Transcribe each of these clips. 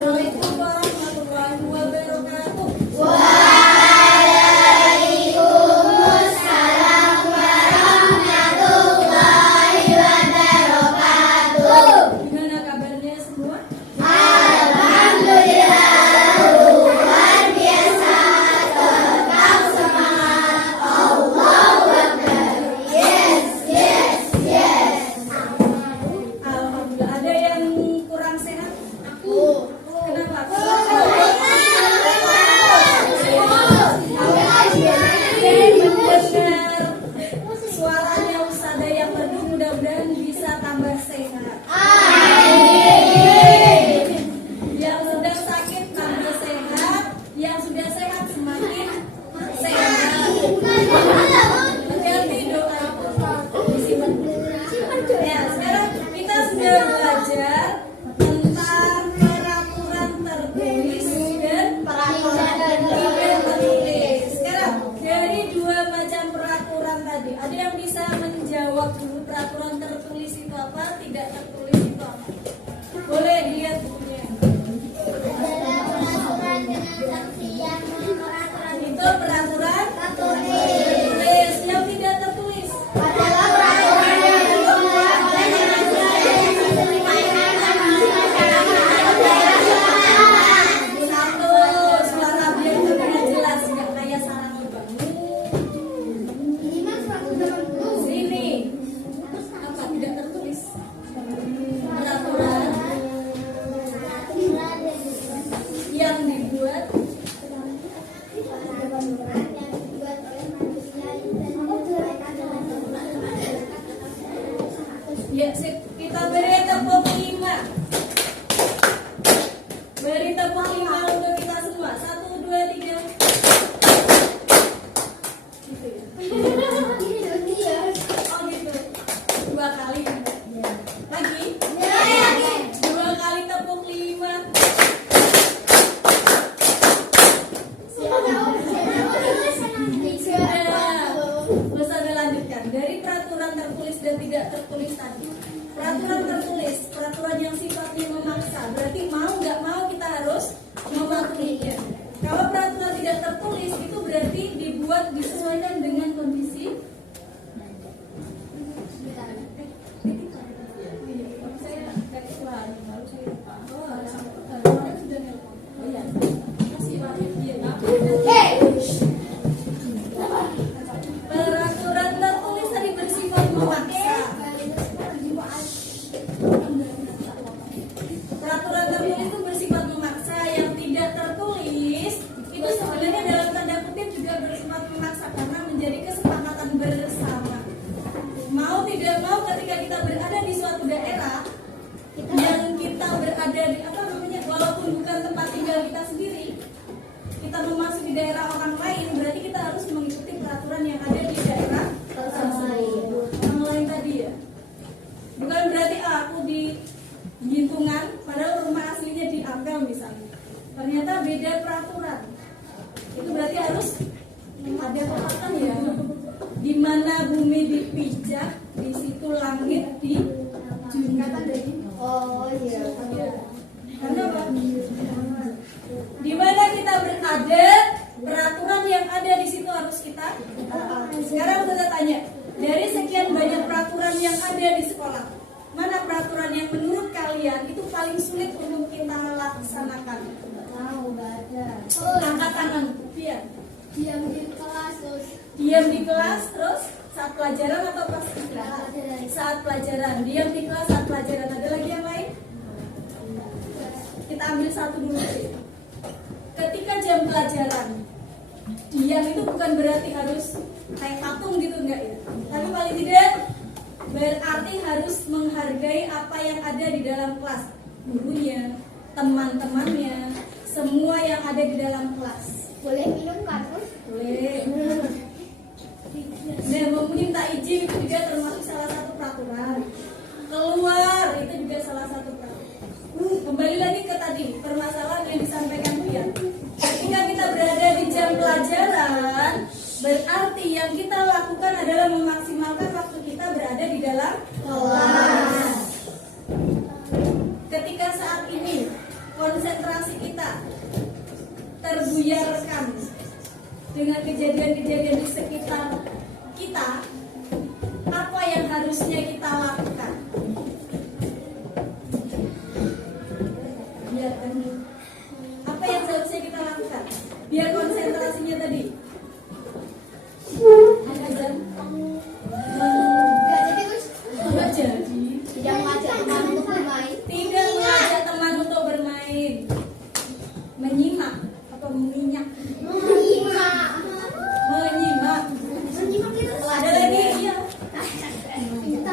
Assalamualaikum warahmatullahi wabarakatuh. Waalaikumsalam warahmatullahi wabarakatuh. Gimana kabarnya semua? Alhamdulillah, luar biasa, tetap semangat. Allahu Akbar. Yes, yes, yes. Alhamdulillah. Ada yang kurang sehat? Aku. Kenapa? Mendengar suaranya Ustazah yang merdu, mudah-mudahan bisa tambah sehat. Yang sedang sakit tambah sehat, yang sudah sehat semakin sehat. Hati-hati doa. Ya, sekarang kita sudah belajar tentang peraturan tertulis dan peraturan tidak tertulis. Sekarang dari dua macam peraturan tadi, ada yang bisa menjawab dulu peraturan tertulis itu apa, tidak tertulis itu apa? Boleh dilihat bukunya. Itu peraturan tertulis. Yang tidak tertulis satu, suara biar terdengar jelas, nggak kayak sarang lubang. Sini apa tidak tertulis? Peraturan yang dibuat ya, kita beri tepuk 5. Beri tepuk 5 untuk kita semua. 1, 2, 3. Gitu ya. Oh gitu. 2 kali. Lagi? 2 kali tepuk 5. Bisa dilanjutkan dari peraturan tertulis dan tidak tertulis tadi. Peraturan tertulis, peraturan yang sifatnya memaksa, berarti mau nggak mau kita harus mematuhinya. Kalau peraturan tidak tertulis itu berarti dibuat disesuaikan dengan kondisi. Peraturan tertulis tadi bersifat memaksa. Peraturan tertulis itu bersifat memaksa, yang tidak tertulis itu sebenarnya dalam tanda kutip juga bersifat memaksa karena menjadi kesepakatan bersama. Mau tidak mau ketika kita berada di suatu daerah yang kita berada di walaupun bukan tempat tinggal kita sendiri, kita memasuki daerah orang lain, berarti kita harus mengikuti peraturan yang ada di daerah tersebut. Yang lain tadi ya, bukan berarti aku di Gintungan padahal rumah aslinya di Ampel misalnya, ternyata beda peraturan. Itu berarti harus ada pepatah ya, di mana bumi dipijak, di situ langit dijunjung. Oh iya. Karena apa? Di mana kita berada, peraturan yang ada di situ harus kita. Sekarang saya tanya, dari sekian banyak peraturan yang ada di sekolah, mana peraturan yang menurut kalian itu paling sulit untuk kita laksanakan? Tahu nggak ada. Angkat tangan, Pian. Diam di kelas terus. Diam di kelas terus saat pelajaran atau pas istirahat? Saat pelajaran. Diam di kelas saat pelajaran. Ada lagi yang lain? Kita ambil satu dulu. Ketika jam pelajaran, diam itu bukan berarti harus kayak patung gitu, enggak ya? Tapi paling tidak berarti harus menghargai apa yang ada di dalam kelas, gurunya, teman-temannya, semua yang ada di dalam kelas. Boleh minum kan? Boleh. Nah, meminta izin itu juga termasuk salah satu peraturan. Keluar itu juga salah satu peraturan. Kembali lagi ke tadi permasalahan yang disampaikan Buya. Ketika kita berada di jam pelajaran, berarti yang kita lakukan adalah memaksimalkan waktu kita berada di dalam kelas. Ketika saat ini konsentrasi konsentrasi kita terbuyarkan dengan kejadian-kejadian di sekitar kita, apa yang harusnya kita lakukan? Apa yang seharusnya kita lakukan biar konsentrasinya tadi nggak jadi. Tidak mengajak teman untuk bermain. Tidak mengajak teman untuk bermain, menyimak atau menyimak. Ada lagi, iya.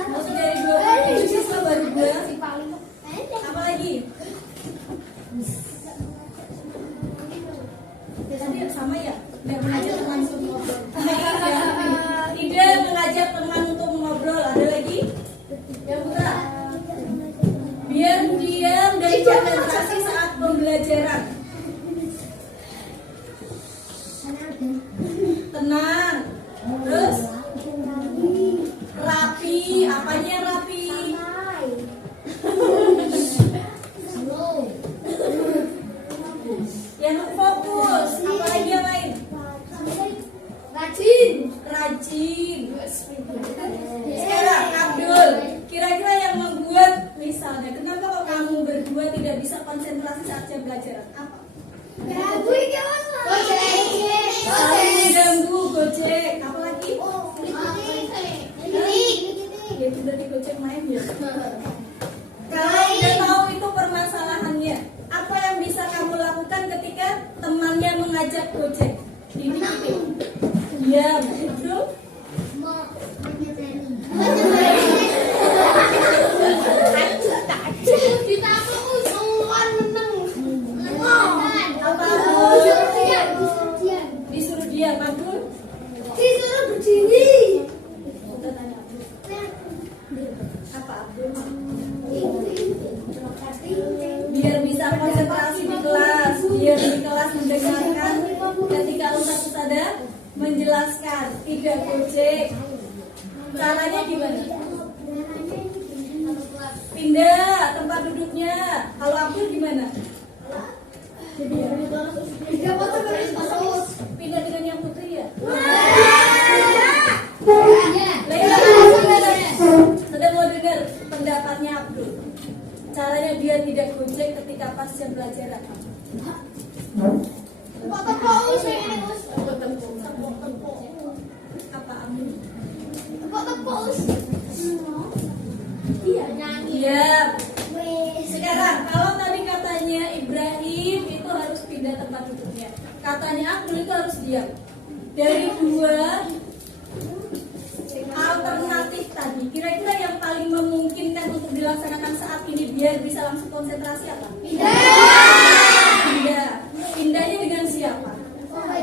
Masuk dari dua itu siswa baru dua. Apa lagi? Tadi sama ya? Tidak mengajak teman untuk ngobrol. Tidak mengajak teman untuk mengobrol. Ada lagi? Yang putra. Biar diam dan konsentrasi saat pembelajaran. Tenang. Terus rapi. Apanya yang rapi? Yang fokus. Apalagi yang lain? Rajin. Sekarang Abdul, kira-kira yang membuat misalnya kenapa kok kamu berdua tidak bisa konsentrasi saat jam pelajaran? Apa? Saling mengganggu, gojek. Apa lagi? Ya itu dari gojek main ya. Kalau udah tahu itu permasalahannya, apa yang bisa kamu lakukan ketika temannya mengajak gojek? Ini diam, itu. Disuruh diam, Abdul. Kita tanya Abdul. Apa Abdul? Biar bisa konsentrasi di kelas, biar di kelas mendengarkan ketika Ustaz ada menjelaskan, tidak gojek. Caranya gimana? Pindah tempat duduknya. Kalau Abdul gimana? Pindah dengan yang putri ya? Laila, sudah mau dengar pendapatnya Abdul. Caranya biar tidak gojek ketika pas jam pelajaran. Apa Amin? Iya. Sekarang kalau tadi katanya Ibrahim itu harus pindah tempat duduknya, katanya Abdul itu harus diam. Dari dua alternatif tadi, kira-kira yang paling memungkinkan untuk dilaksanakan saat ini biar bisa langsung konsentrasi apa? Pindah. Pindahnya dengan siapa?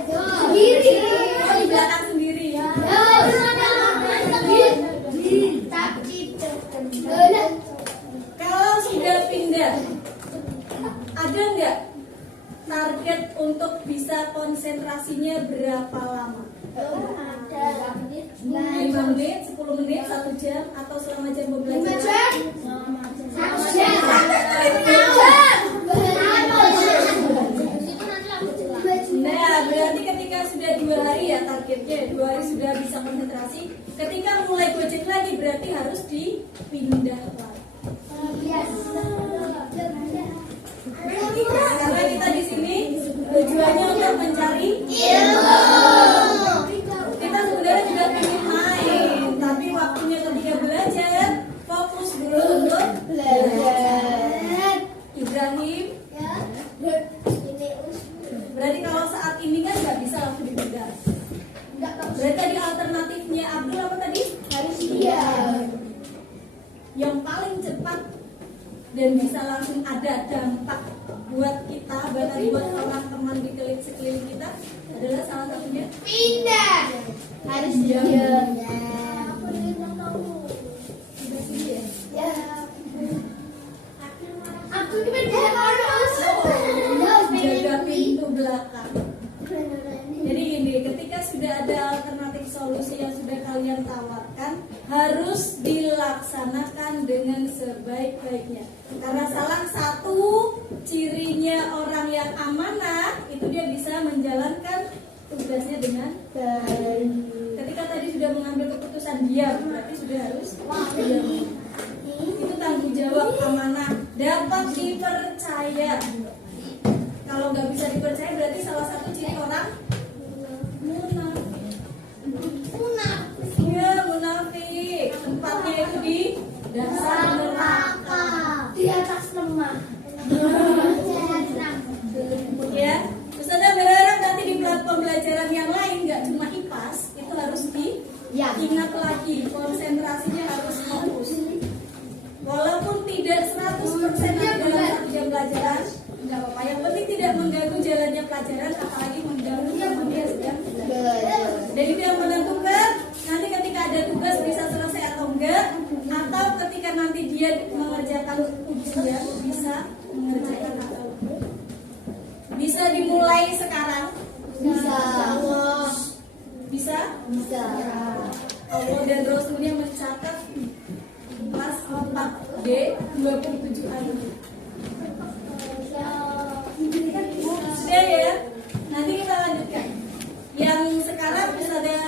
Sendiri. Oh, di belakang sendiri ya. Kalau sudah pindah, ada nggak target untuk bisa konsentrasinya berapa lama? 5 menit, 10 menit, 1 jam, atau selama jam pembelajaran? Nah, berarti ketika sudah 2 hari ya targetnya, 2 hari sudah bisa konsentrasi. Ketika mulai gojek lagi berarti harus dipindah lagi. Karena kita di sini tujuannya untuk mencari ilmu. Kita sebenarnya juga ingin main, tapi waktunya ketika belajar fokus dulu untuk belajar. Ibrahim, berarti kalau saat ini kan nggak bisa langsung dipindah. Berarti tadi alternatifnya Abdul apa tadi? Harus diam. Yang paling cepat dan bisa langsung ada dampak buat kita, bahkan buat teman-teman di sekeliling kita adalah salah satunya Pindah. harus diam. Aku pindah harus. Jaga pintu belakang. Jadi ini ketika sudah ada alternatif solusi yang sudah kalian tawarkan, harus dilaksanakan dengan sebaik-baiknya. Karena salah satu cirinya orang menjalankan tugasnya dengan baik. Ketika tadi sudah mengambil keputusan diam, berarti sudah harus diam. Itu tanggung jawab, amanah, dapat dipercaya. Kalau nggak bisa dipercaya berarti salah satu ciri orang munafik. Iya, munafik. Tempatnya itu di dasar neraka. Di atas lemah. Ya, terus ada berharap nanti di pembelajaran yang lain nggak cuma IPAS, itu harus diingat lagi, konsentrasinya harus fokus. Walaupun tidak 100% dalam satu jam pelajaran, nggak apa-apa. Yang penting tidak mengganggu jalannya pelajaran, apalagi mengganggu teman dia sedang belajar. Dan itu yang menentukan nanti ketika ada tugas bisa selesai atau enggak, atau ketika nanti dia mengerjakan ujian bisa mengerjakan atau enggak. Bisa dimulai sekarang? Bisa. Bisa? Bisa. Allah dan Rasulnya mencatat kelas 4D 27 hari. Sudah ya? Nanti kita lanjutkan. Yang sekarang bisa ada